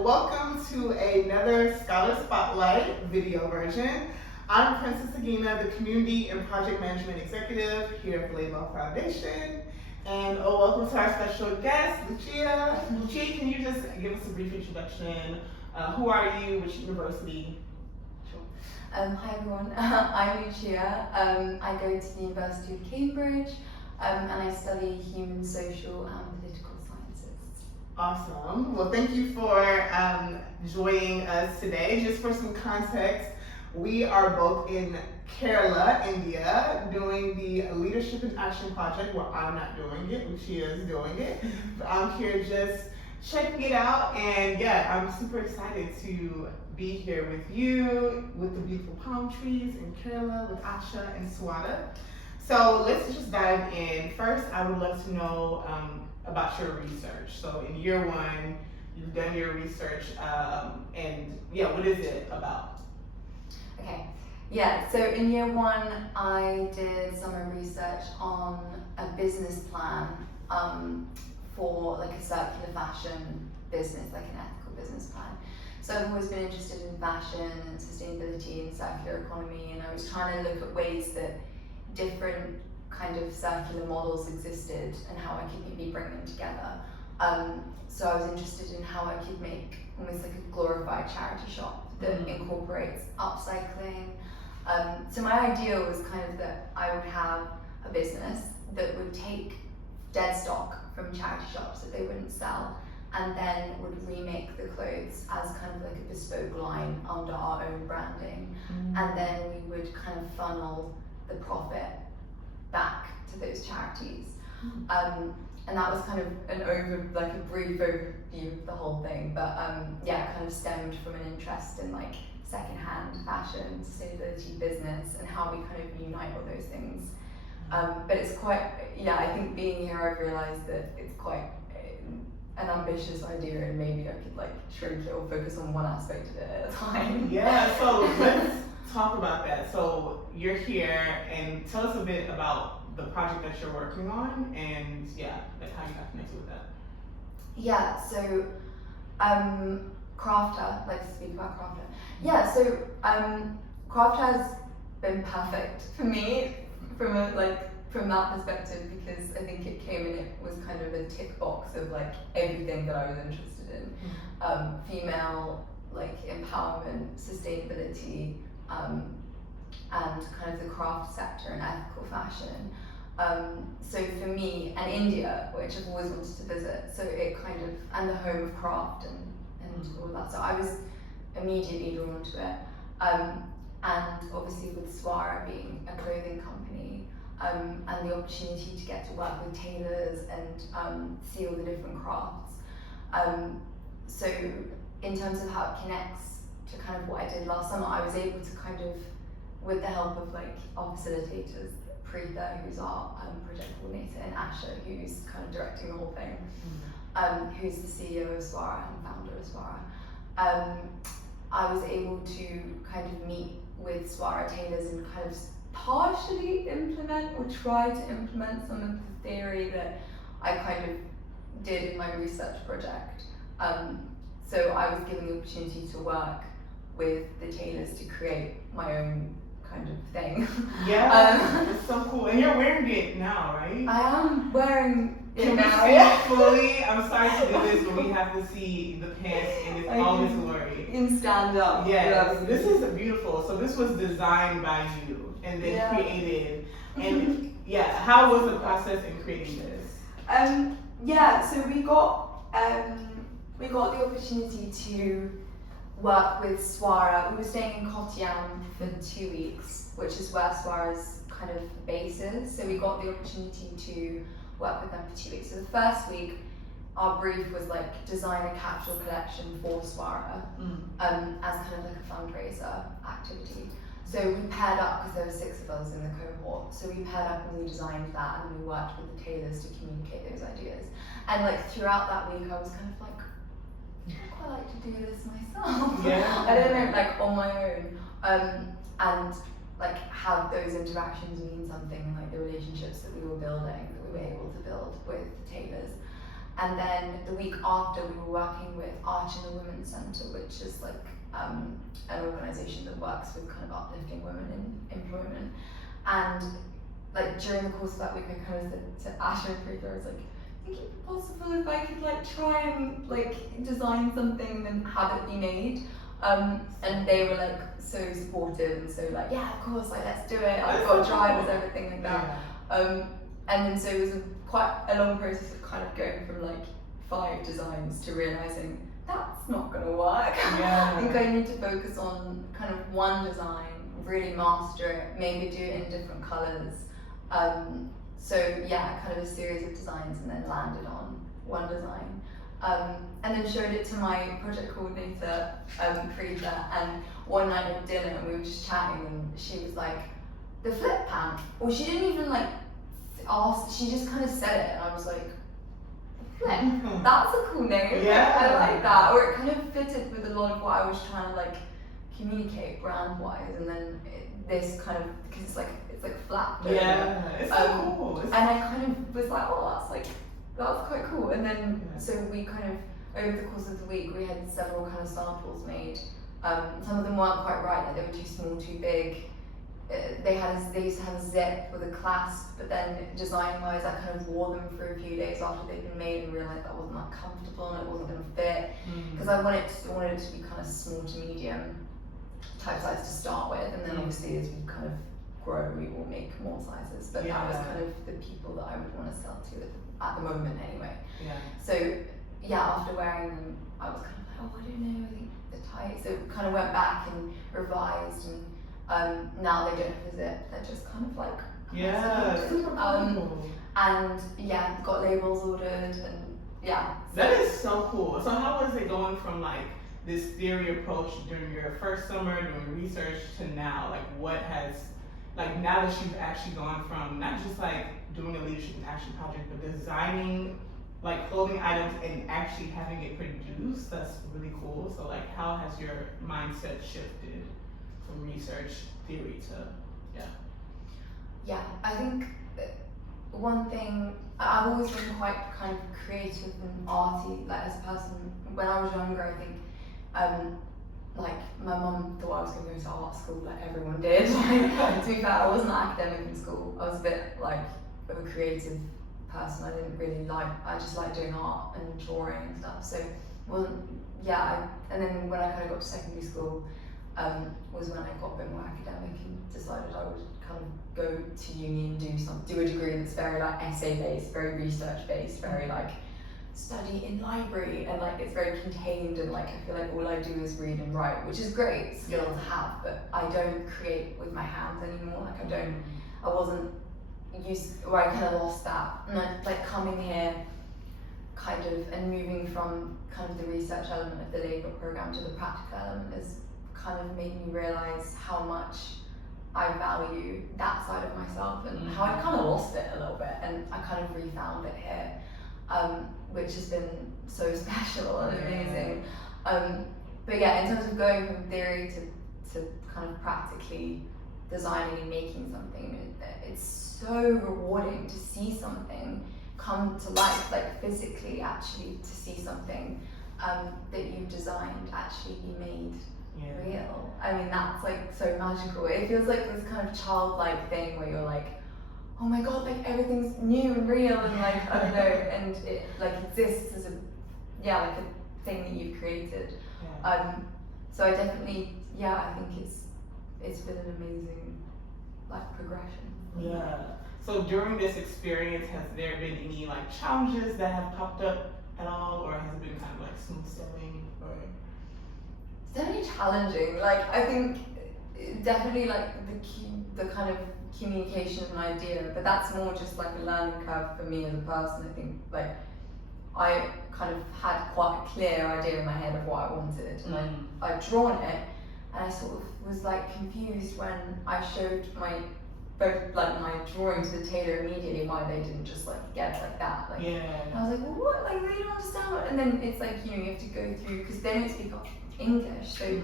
Welcome to another Scholar Spotlight video version. I'm Princess Agina, the Community and Project Management Executive here at the Laffan Foundation. And welcome to our special guest, Lucia. Lucia, can you just give us a brief introduction? Who are you? Which university? Hi everyone, I'm Lucia. I go to the University of Cambridge and I study human, social and political sciences. Awesome. Well, thank you for joining us today. Just for some context, we are both in Kerala, India, doing the Leadership in Action project. Well, I'm not doing it, Lucia is doing it. But I'm here just checking it out, and yeah, I'm super excited to be here with you, with the beautiful palm trees in Kerala, with Asha and Swara. So let's just dive in. First, I would love to know about your research. So in year one, you've done your research, and yeah, what is it about? Okay, yeah, so in year one, I did summer research on a business plan for like a circular fashion business, like an ethical business plan. So I've always been interested in fashion and sustainability and circular economy, and I was trying to look at ways that different kind of circular models existed and how I could maybe bring them together. So I was interested in how I could make almost like a glorified charity shop that incorporates upcycling. So my idea was kind of that I would have a business that would take dead stock from charity shops that they wouldn't sell, and then would remake the clothes as kind of like a bespoke line under our own branding. And then we would kind of funnel the profit back to those charities. And that was kind of a brief overview of the whole thing, but yeah, it kind of stemmed from an interest in like secondhand fashion, sustainability, business, and how we kind of unite all those things. But it's quite, yeah, I think being here I've realised that it's quite an ambitious idea, and maybe I could like shrink it or focus on one aspect of it at a time. Yeah, so let's talk about that. So you're here, and tell us a bit about the project that you're working on, and yeah, like how you got connected with that. Yeah, so Crafter, like to speak about Crafter. Yeah, so Crafter has been perfect for me from that perspective, because I think it came and it was kind of a tick box of like everything that I was interested in. Female like empowerment, sustainability, and kind of the craft sector and ethical fashion. So for me, and India, which I've always wanted to visit, so it kind of, and the home of craft and all that. So I was immediately drawn to it. And obviously with Swara being a clothing company, and the opportunity to get to work with tailors and see all the different crafts. So in terms of how it connects to kind of what I did last summer, I was able to kind of, with the help of like our facilitators, Preetha, who's our project coordinator, and Asha, who's kind of directing the whole thing, who's the CEO of Swara and founder of Swara. I was able to kind of meet with Swara tailors and kind of partially implement or try to implement some of the theory that I kind of did in my research project. So I was given the opportunity to work with the tailors to create my own kind of thing. Yeah, it's so cool. And you're wearing it now, right? I am wearing it now. Can we see it fully? I'm sorry to do this, but we have to see the pants in all its glory. In stand up. Yes, this is beautiful. So this was designed by you and then created. And yeah, how was the process in creating this? Yeah, so we got the opportunity to work with Swara. We were staying in Kottayam for 2 weeks, which is where Swara's kind of base is. So we got the opportunity to work with them for 2 weeks. So the first week, our brief was like design a capsule collection for Swara as kind of like a fundraiser activity. So we paired up, because there were 6 of us in the cohort, so we paired up and we designed that, and we worked with the tailors to communicate those ideas. And like throughout that week I was kind of like, I'd quite like to do this myself. Yeah. I don't know, like on my own. And like have those interactions mean something, like the relationships that we were building, that we were able to build with the tailors. And then the week after, we were working with Art in the Women's Centre, which is like an organisation that works with kind of uplifting women in employment. And like during the course of that week, I kind of said to Asher and Frida, I was like, I think it'd be possible if I could like try and like design something and have it be made. And they were like so supportive and so like, yeah, of course, like let's do it. I've got drivers, everything like that. And then so it was quite a long process of kind of going from like 5 designs to realizing that's not going to work. I think I need to focus on kind of one design, really master it, maybe do it in different colors. So yeah, kind of a series of designs, and then landed on one design. And then showed it to my project coordinator, Frida, and one night at dinner, and we were just chatting, and she was like, the flip pant. Or she didn't even like ask, she just kind of said it, and I was like, flip, that's a cool name. Yeah. I like that. Or it kind of fitted with a lot of what I was trying to like communicate brand wise, and then this kind of, because it's like flat. Yeah, it's so cool. And I kind of was like, oh, that's quite cool. And then so we kind of, over the course of the week, we had several kind of samples made. Some of them weren't quite right, like they were too small, too big. They used to have a zip with a clasp, but then design wise I kind of wore them for a few days after they'd been made and realised that wasn't that comfortable and it wasn't going to fit, because I wanted it to be kind of small to medium type size to start with, and then obviously as we kind of grow we will make more sizes, but that was kind of the people that I would want to sell to at the moment anyway. So yeah, after wearing them I was kind of like, oh, I don't know, I think they're tight, so kind of went back and revised, and now they don't have a zip, they're just kind of like and yeah, got labels ordered, and yeah. That is so cool. So how was it going from like this theory approach during your first summer doing research to now? Like what has, like now that you've actually gone from not just like doing a leadership and action project, but designing like clothing items and actually having it produced? That's really cool. So like how has your mindset shifted from research theory to yeah, I think one thing, I've always been quite kind of creative and arty, like as a person. When I was younger, I think like my mum thought I was going to go to art school like everyone did. To be fair, I wasn't academic in school. I was a bit like of a creative person. I didn't really like, I just liked doing art and drawing and stuff. So and then when I kind of got to secondary school, was when I got a bit more academic and decided I would kind of go to uni and do a degree that's very like essay based, very research based, very like study in library, and like it's very contained, and like I feel like all I do is read and write, which is great skill to have, but I don't create with my hands anymore. Like I wasn't used, or I kind of lost that, and like coming here kind of and moving from kind of the research element of the Labour programme to the practical element has kind of made me realise how much I value that side of myself, and how I kind of lost it a little bit, and I kind of refound it here, which has been so special and amazing. But yeah, in terms of going from theory to kind of practically designing and making something, it's so rewarding to see something come to life, like physically actually to see something that you've designed actually be made real. I mean, that's like so magical. It feels like this kind of childlike thing where you're like, oh my god, like everything's new and real, and like I don't know, and it like exists as a like a thing that you've created. So I definitely I think it's been an amazing like progression. So during this experience, has there been any like challenges that have popped up at all, or has it been kind of like smooth sailing? Or it's definitely challenging. Like I think definitely like the kind of communication of an idea, but that's more just like a learning curve for me as a person. I think like I kind of had quite a clear idea in my head of what I wanted, and I'd drawn it, and I sort of was like confused when I showed my drawing to the tailor immediately, why they didn't just like get it like that. Like, and I was like, well, what? Like they don't understand what? And then it's like, you know, you have to go through, because they don't speak English, so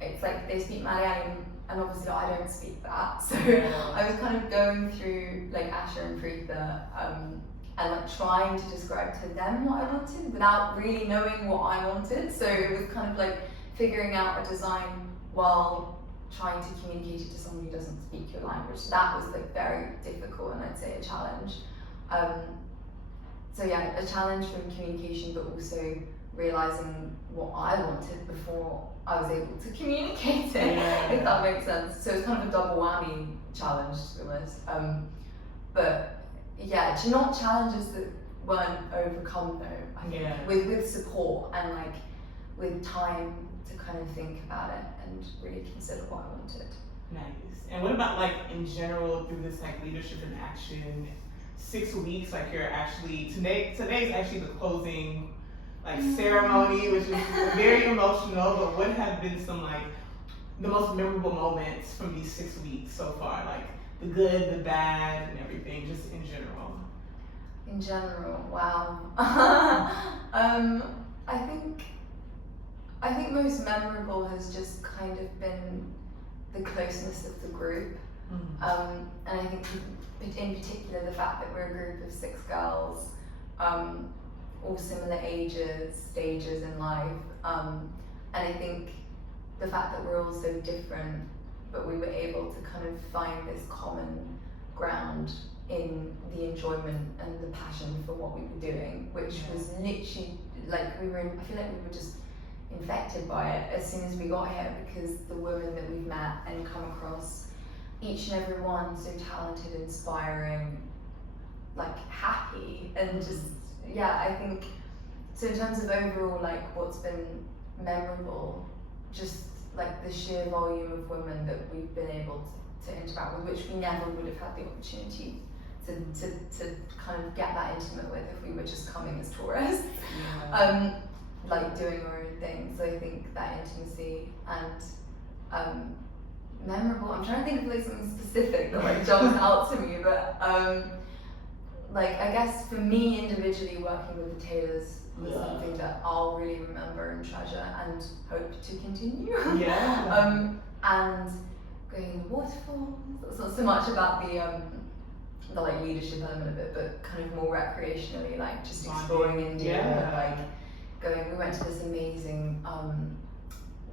it's like they speak Malayalam, and obviously I don't speak that. So I was kind of going through like Asher and Preetha, and like trying to describe to them what I wanted without really knowing what I wanted. So it was kind of like figuring out a design while trying to communicate it to someone who doesn't speak your language. That was like very difficult, and I'd say a challenge. So yeah, a challenge from communication, but also realizing what I wanted before I was able to communicate it, if that makes sense. So it's kind of a double whammy challenge, to be honest. But yeah, not challenges that weren't overcome though, I think, with support and like with time to kind of think about it and really consider what I wanted. Nice. And what about like in general through this like leadership in action, 6 weeks, like you're actually, today's actually the closing like ceremony, which is very emotional, but what have been some like the most memorable moments from these 6 weeks so far? Like the good, the bad, and everything, just in general. In general, wow. I think most memorable has just kind of been the closeness of the group. And I think in particular the fact that we're a group of 6 girls, all similar ages, stages in life. And I think the fact that we're all so different, but we were able to kind of find this common ground in the enjoyment and the passion for what we were doing, which was literally like I feel like we were just infected by it as soon as we got here, because the women that we've met and come across, each and every one so talented, inspiring, like happy, and just I think so. In terms of overall like what's been memorable, just like the sheer volume of women that we've been able to interact with, which we never would have had the opportunity to kind of get that intimate with if we were just coming as tourists, like doing our own thing. So I think that intimacy and memorable, I'm trying to think of like something specific that like jumps out to me, but like I guess for me individually, working with the tailors was something that I'll really remember and treasure and hope to continue. And going in the waterfalls, it's not so much about the like leadership element of it, but kind of more recreationally, like just exploring India, like we went to this amazing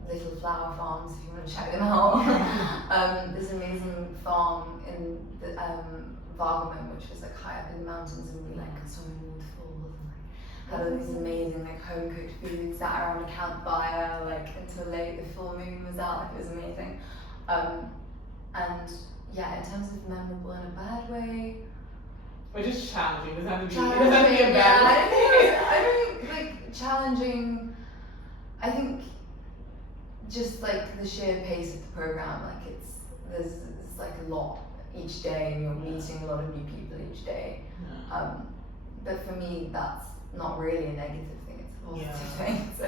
little flower farms, if you want to check them out. This amazing farm in the Vargaman, which was like high up in the mountains, and we like saw waterfalls and like had all these amazing like home cooked foods, sat around a campfire like until late, the full moon was out, like it was amazing. And yeah, in terms of memorable in a bad way, or just challenging, it doesn't have to be a bad way. I don't think like challenging, I think just like the sheer pace of the program, like there's like a lot each day, and you're meeting a lot of new people each day. But for me, that's not really a negative thing, it's a positive thing. So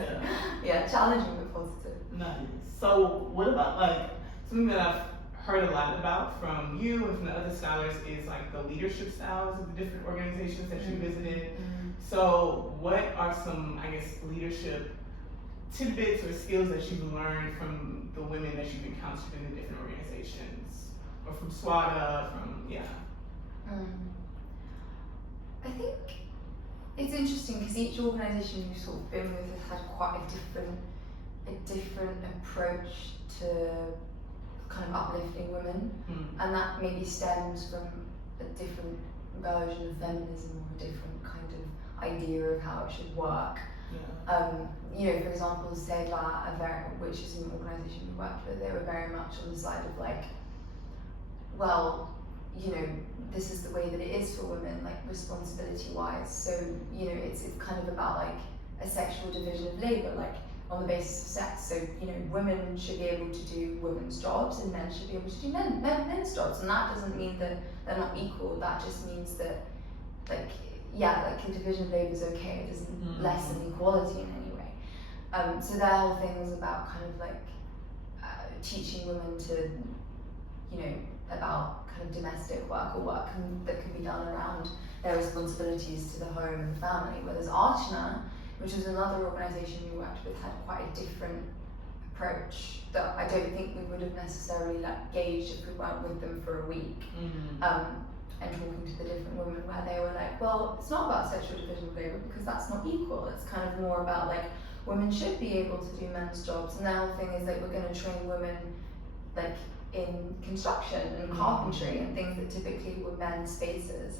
challenging but positive. Nice. So what about like something that I've heard a lot about from you and from the other scholars is like the leadership styles of the different organizations that you visited. So what are some, I guess, leadership tidbits or skills that you've learned from the women that you've encountered in the different organizations, or from Swara, I think it's interesting because each organisation you've sort of been with has had quite a different approach to kind of uplifting women, and that maybe stems from a different version of feminism or a different kind of idea of how it should work. You know, for example, Swara, which is an organisation we worked with, they were very much on the side of like, well, you know, this is the way that it is for women, like responsibility-wise. So, you know, it's kind of about like a sexual division of labour, like on the basis of sex. So, you know, women should be able to do women's jobs and men should be able to do men's jobs. And that doesn't mean that they're not equal. That just means that, like, like a division of labour is okay. It doesn't lessen equality in any way. So their whole thing was about kind of like teaching women to, you know, about kind of domestic work or work that can be done around their responsibilities to the home and the family. Whereas Archana, which was another organisation we worked with, had quite a different approach that I don't think we would have necessarily like gauged if we weren't with them for a week. and talking to the different women where they were like, well, it's not about sexual division of labour because that's not equal. It's kind of more about like women should be able to do men's jobs, and the whole thing is like we're going to train women like in construction and carpentry and things that typically were men's spaces.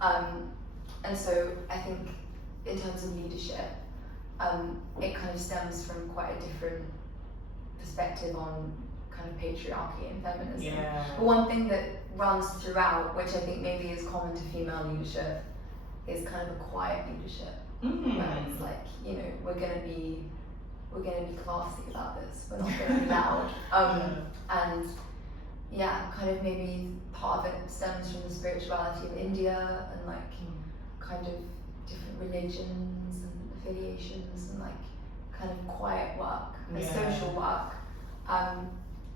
And so I think in terms of leadership, it kind of stems from quite a different perspective on kind of patriarchy and feminism. Yeah. But one thing that runs throughout, which I think maybe is common to female leadership, is kind of a quiet leadership. Where it's like, you know, we're gonna be classy about this. We're not gonna be loud. And yeah, kind of maybe part of it stems from the spirituality of India and like kind of different religions and affiliations and like kind of quiet work and social work,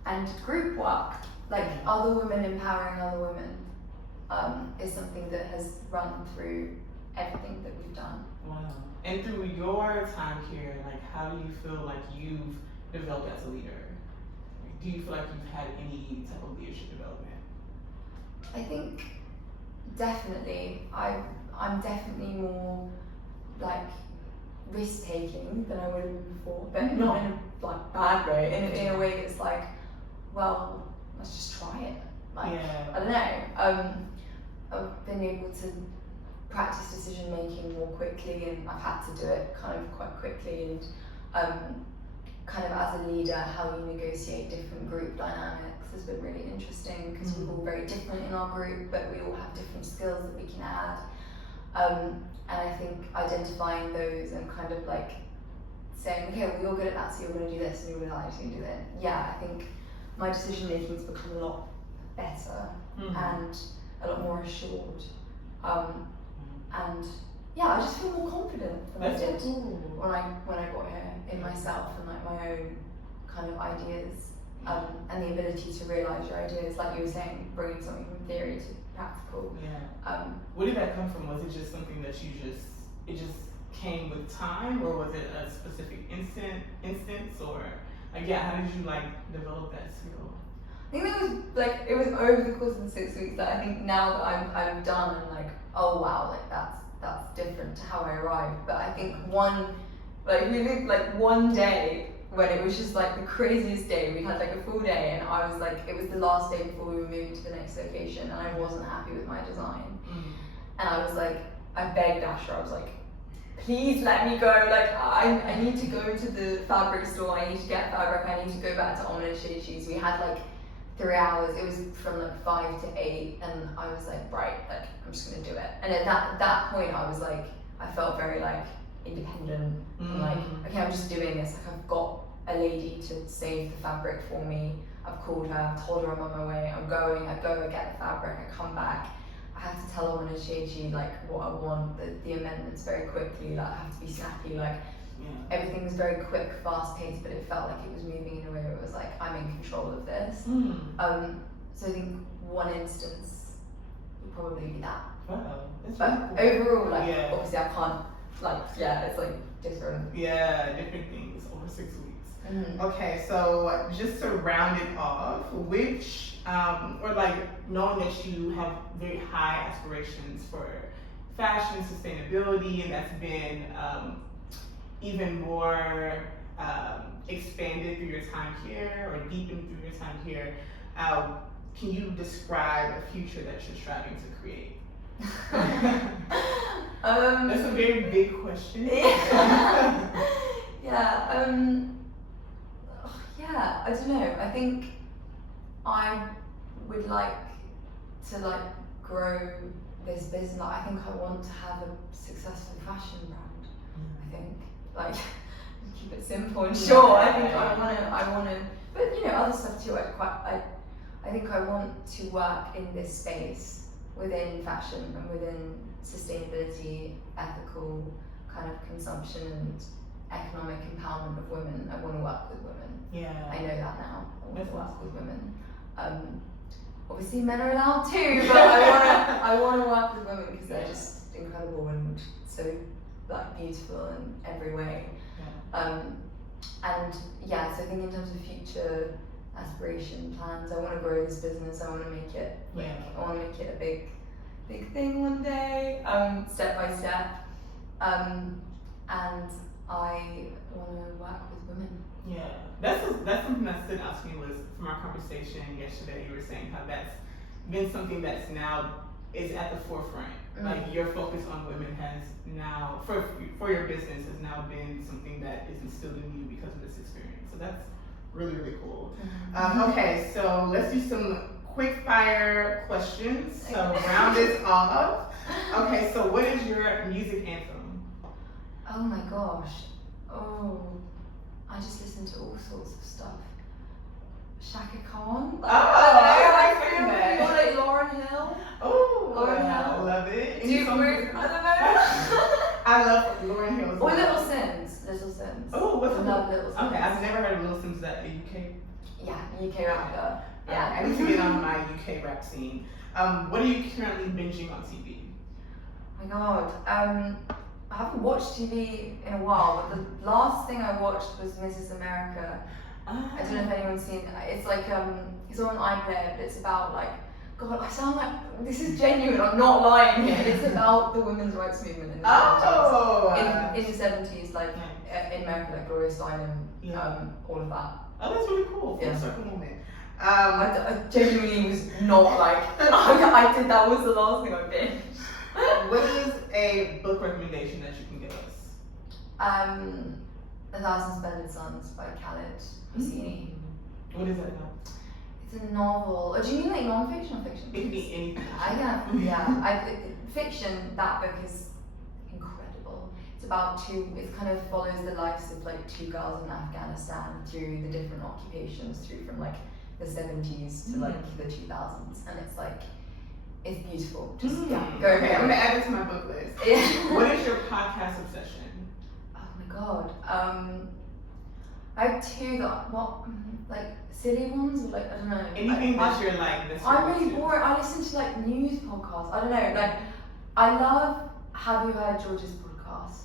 and group work, like other women empowering other women, is something that has run through everything that we've done. Wow. And through your time here, like how do you feel like you've developed as a leader? Do you feel like you've had any type of leadership development? I think definitely. I'm definitely more like risk taking than I would have been before, but not in a like bad way. In a way that's like, well, let's just try it. Like I don't know. I've been able to practice decision making more quickly, and I've had to do it kind of quite quickly. And kind of as a leader, how you negotiate different group dynamics has been really interesting because we're all very different in our group, but we all have different skills that we can add. And I think identifying those and kind of like saying, okay, well, you're good at that, so you're going to do this, and you're going to do that. Yeah, I think my decision making has become a lot better and a lot more assured. And yeah, I just feel more confident than I did when I got here in myself and like my own kind of ideas, and the ability to realise your ideas, like you were saying, bringing something from theory to practical. Where did that come from? Was it just something that it just came with time, or was it a specific instance, or like how did you like develop that skill? I think it was over the course of the 6 weeks that I think now that I'm done, I'm like, oh wow, like that's different to how I arrived. But I think one day when it was just like the craziest day, we had like a full day, and I was like, it was the last day before we were moving to the next location, and I wasn't happy with my design. And I was like, I begged Asher, I was like, please let me go, like I need to go to the fabric store, I need to get fabric, I need to go back to Almond & Shade Shoes. We had like 3 hours, it was from like 5 to 8, and I was like, right, like I'm just gonna do it. And at that point I was like, I felt very like independent, and like, okay, I'm just doing this, like I've got a lady to save the fabric for me, I've called her, I've told her I'm on my way, I go, I get the fabric, I come back, I have to tell Almond & Shade Shoes like what I want, the amendments very quickly, like I have to be snappy, like everything was very quick, fast paced, but it felt like it was moving in a way where it was like, I'm in control of this. So I think one instance would probably be that. Wow, but really cool. overall, like obviously I can't, like it's like different. Different things over 6 weeks. Okay, so just to round it off, which or like knowing that you have very high aspirations for fashion sustainability, and that's been even more expanded through your time here, or deepened through your time here, can you describe a future that you're striving to create? That's a very big question. I don't know. I think I would like to like grow this business. I think I want to have a successful fashion brand. I think like keep it simple and short. I think I wanna, but you know, other stuff too. I think I want to work in this space within fashion and within sustainability, ethical kind of consumption and economic empowerment of women. I want to work with women. I know that now. I want to work with women. Obviously men are allowed too, but I want to work with women because they're just incredible and so like beautiful in every way. And yeah, so I think in terms of future aspiration plans, I want to grow this business. I want to make it I want to make it a big big thing one day, step by step. And I want to work with women. Yeah, that's something that stood out to me was from our conversation yesterday. You were saying how that's been something that's now is at the forefront. Mm-hmm. Like your focus on women has now for your business has now been something that is instilled in you because of this experience. So that's really really cool. Mm-hmm. Okay, so let's do some quick fire questions. So round this off. Okay, so what is your music anthem? Oh my gosh. Oh, I just listen to all sorts of stuff. Shaka Khan. I like that. Or like Lauryn Hill. Oh, Lauryn Hill. I love it. Do you agree? I don't know. I love Lauryn Hill. Or Little Sims. Little Sims. Oh, what's I love Little Sims. Okay, I've never heard of Little Sims. That UK. Yeah, UK rapper. Yeah. I need to get on my UK rap scene. What are you currently binging on TV? Oh my god. I haven't watched TV in a while, but the last thing I watched was Mrs. America. I don't know if anyone's seen it. It's like it's on iPlayer, but it's about like, God, I sound like this is genuine. I'm not lying here. It's about the women's rights movement in the 70s. In the 70s, like in America, like Gloria Steinem, all of that. Oh, that's really cool. Full Yeah. circle moment. I genuinely was not like I did. That was the last thing I did. What is a book recommendation that you can give us? 1,000 Splendid Suns by Khaled Hosseini. What is that about? It's a novel. Do you mean like non-fiction or fiction? It can be anything. Fiction. That book is incredible. It's about it kind of follows the lives of like two girls in Afghanistan through the different occupations, through from like the 70s to like the 2000s, and it's like, it's beautiful. Just go Okay, ahead. I'm gonna add it to my book list. Yeah. What is your podcast obsession? Oh my god. I have two that like silly ones or like I don't know. Anything like, that you're like this. I'm really bored. I listen to like news podcasts. I don't know. Like I love Have You Heard George's podcast?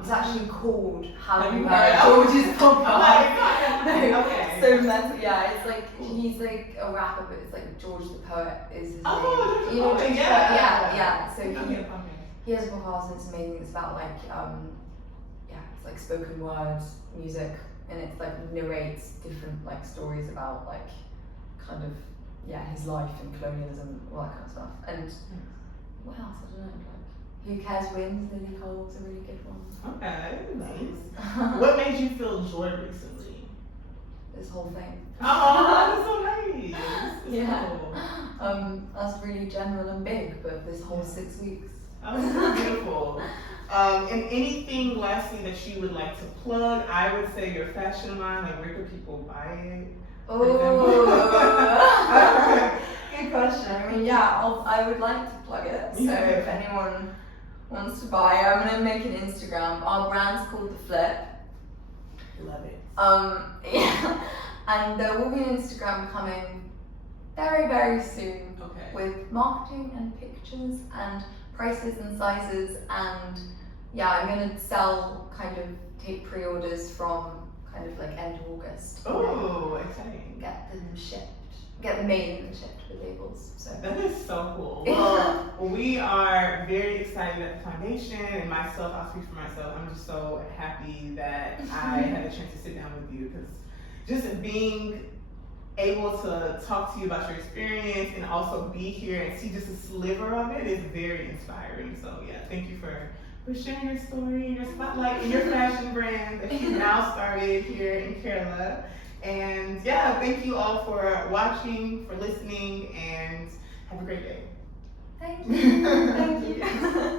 It's actually called Have You Heard George's podcast? Okay. So mental. Yeah, it's like he's like a rapper, but it's like George the Poet is his name. You know, George yeah. So he has a podcast and it's amazing. It's about like it's like spoken word music, and it's like narrates different like stories about like kind of his life and colonialism, all that kind of stuff. And what else? I don't know. Like Who Cares Wins, Lily Cole's a really good one. Okay, nice. What made you feel joy recently? This whole thing. Oh, that's so nice. That's cool. That's really general and big, but this whole 6 weeks. Oh, that's beautiful. And anything lastly that you would like to plug? I would say your fashion line, like where do people buy it? Oh, good question. I mean, I would like to plug it. So if anyone wants to buy, I'm gonna make an Instagram. Our brand's called The Flip. Love it. And there will be an Instagram coming very, very soon with marketing and pictures and prices and sizes, and I'm gonna sell take pre-orders from kind of like end August. Oh, exciting. Get them made and shipped with labels. So that is so cool. Well, we are very excited at the foundation, and myself, I'll speak for myself, I'm just so happy that I had a chance to sit down with you, because just being able to talk to you about your experience and also be here and see just a sliver of it is very inspiring. So thank you for sharing your story, your spotlight, and your fashion brand that you now started here in Kerala. And thank you all for watching, for listening, and have a great day. Thank you. Thank you.